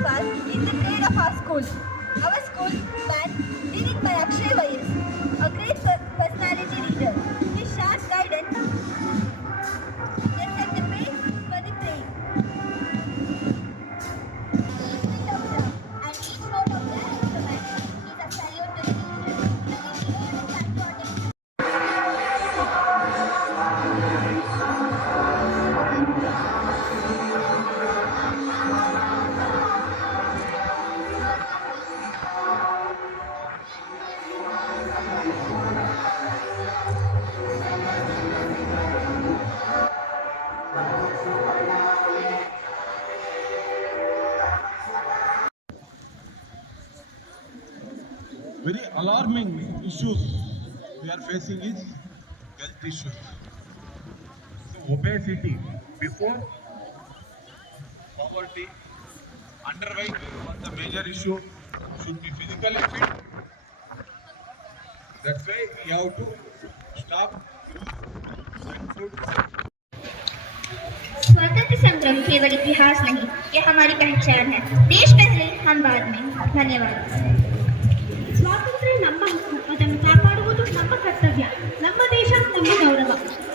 faz, in the trade of faz, school. very alarming issues we are facing is health issues. So obesity before poverty, underweight was the major issue. Should be physically fit. That's why we have to stop food. स्वतंत्र संग्राम केवल इतिहास नहीं यह हमारी पहचान है देश पहले हम बाद में धन्यवाद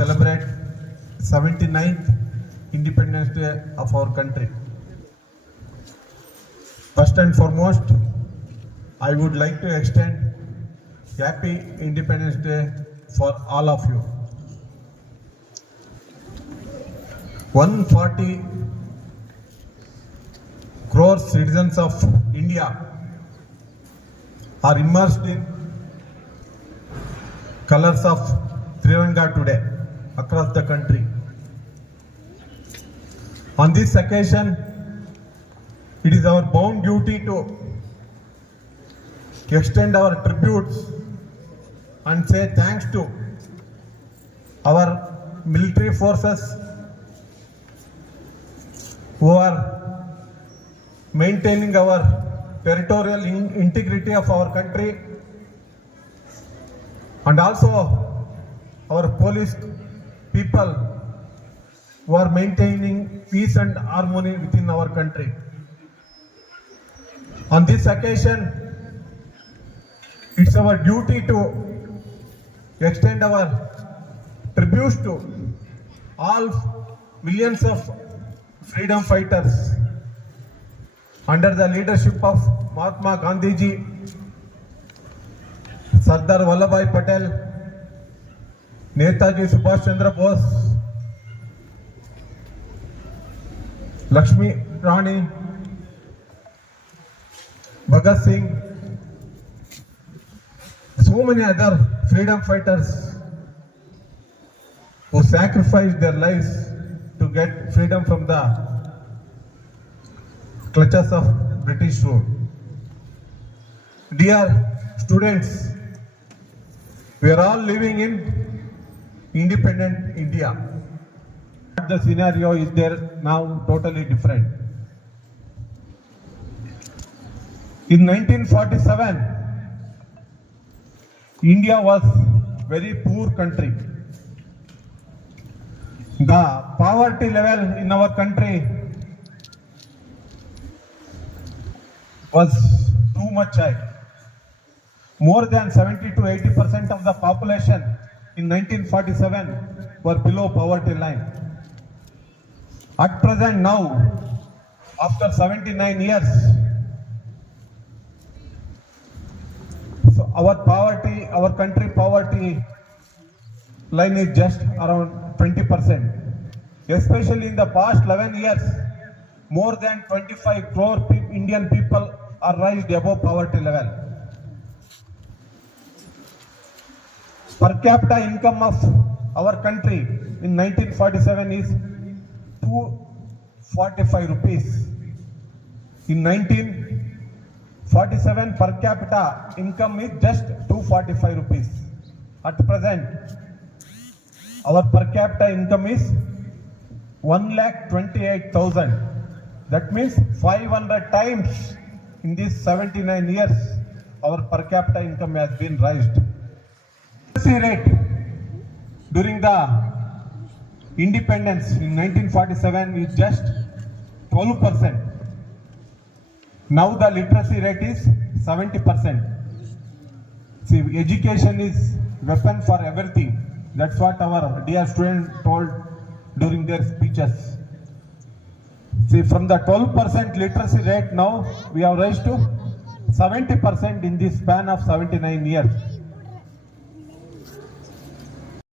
celebrate 79th Independence Day of our country. First and foremost, I would like to extend Happy Independence Day for all of you. 140 crore citizens of India are immersed in colors of Trivanga today across the country. On this occasion, it is our bound duty to extend our tributes and say thanks to our military forces who are maintaining our territorial in integrity of our country and also our police people who are maintaining peace and harmony within our country. On this occasion, it's our duty to extend our tributes to all millions of freedom fighters under the leadership of Mahatma Gandhi ji, Sardar Vallabhai Patel, Netaji Subhash Chandra Bose, Lakshmi Rani, Bhagat Singh, so many other freedom fighters who sacrificed their lives to get freedom from the clutches of British rule. Dear students, we are all living in independent India. The scenario is there now totally different. In 1947, India was very poor country. The poverty level in our country was too much high. More than 70 to 80 percent of the population in 1947 were below poverty line. At present now, after 79 years, so our poverty, our country poverty line is just around 20%. Especially in the past 11 years, more than 25 crore Indian people are raised above poverty level. Per capita income of our country in 1947 is 245 rupees. In 1947 per capita income is just 245 rupees. At present, our per capita income is 1 lakh 28,000. That means 500 times in these 79 years our per capita income has been raised rate during the independence in 1947 is just 12%. Now the literacy rate is 70%. See, education is weapon for everything. That's what our dear students told during their speeches. See, from the 12% literacy rate now, we have raised to 70% in the span of 79 years.